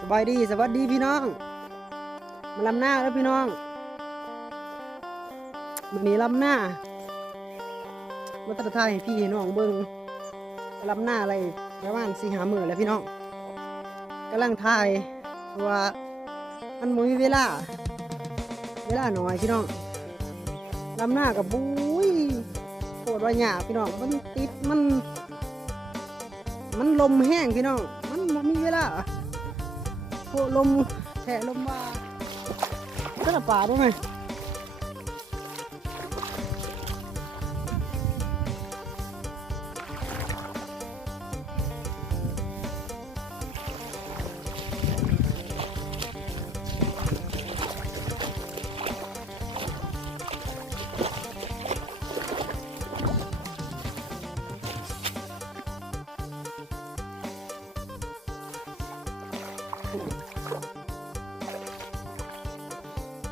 สบายดีสวัสดีพี่น้องมาลำหน้าแล้วพี่น้องมันนี้ลำหน้ามาตรฐานให้พี่น้องเบิ้งลำหน้าอะไรประมาณ4-5 มื้อแล้วพี่น้องกำลังถ่ายเพราะว่ามันบ่มีเวลาหน่อยพี่น้องลำหน้ากับบุ้ยโคตรว่าหยาพี่น้องมันติดมันลมแห้งพี่น้องมันบ่มีเวลาโคลมแฉะลมว่าก็ละป่าด้วยไหม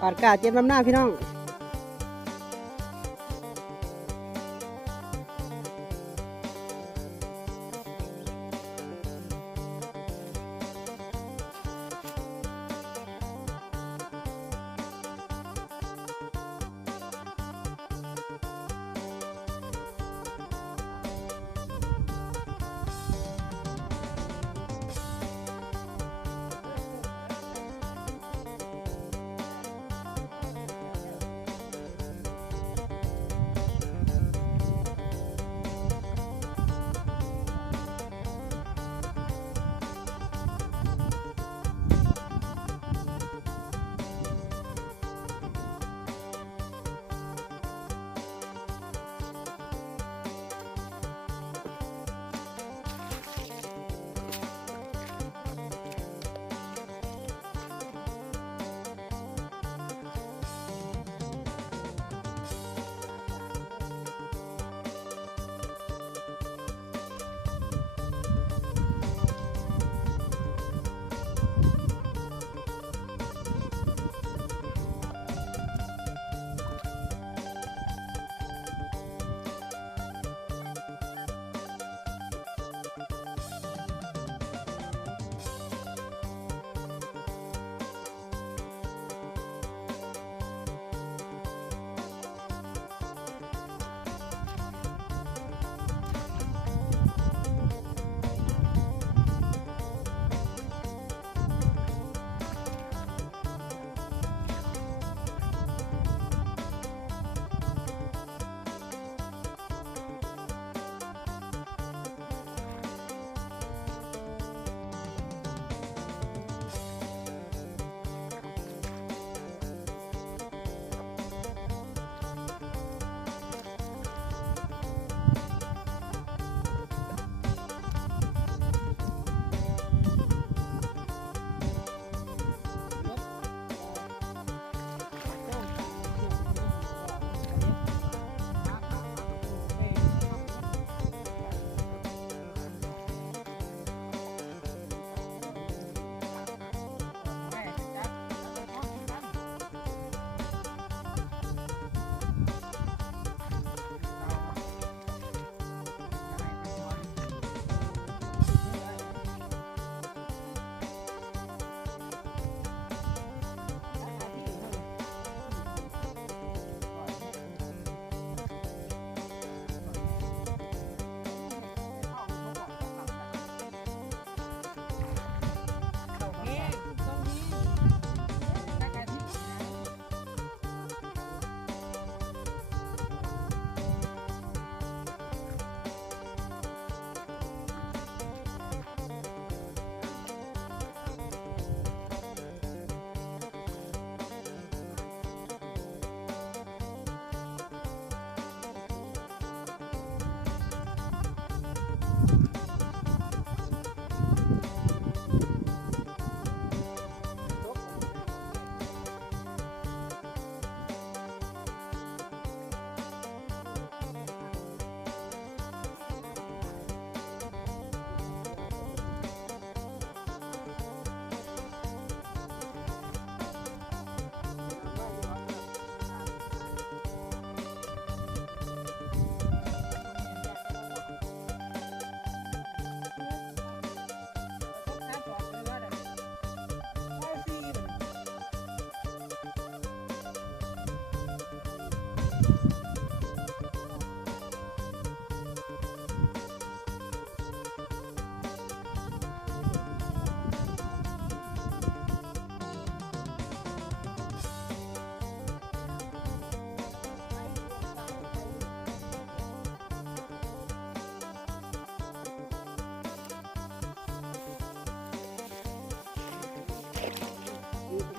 ปาดกาเจ็บลำหน้าพี่น้อง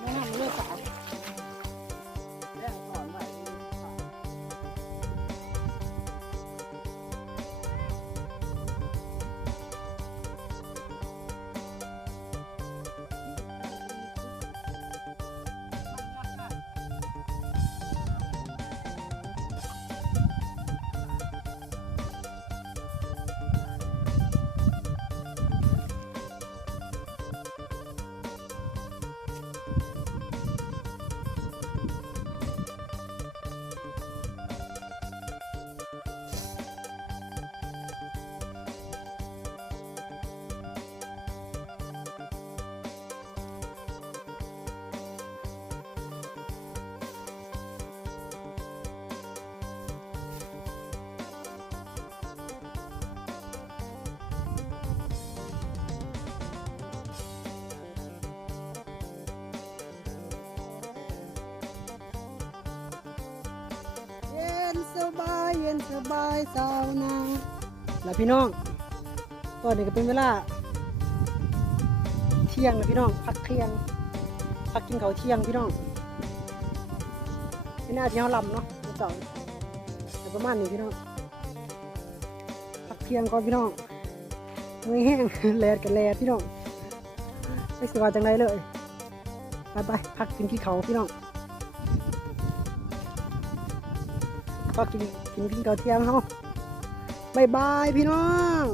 ไม่ทำเลือกสาวเย็นสบายเย็นสบายสาวนาแล้วพี่น้องตอนนี้ก็เป็นเวลาเที่ยงนะพี่น้องพักเที่ยงพักกินข้าวเที่ยงพี่น้องไม่น่าที่เขาลำเนาะไม่ต้องแต่ประมาณนี้พี่น้องพักเที่ยงก่อนพี่น้องมือแห้ง แลดกันแลดพี่น้องไม่สบายจังไรเลยไปพักกินที่เขาพี่น้องพักกินข้าวเที่ยงเขาบายบายพี่น้อง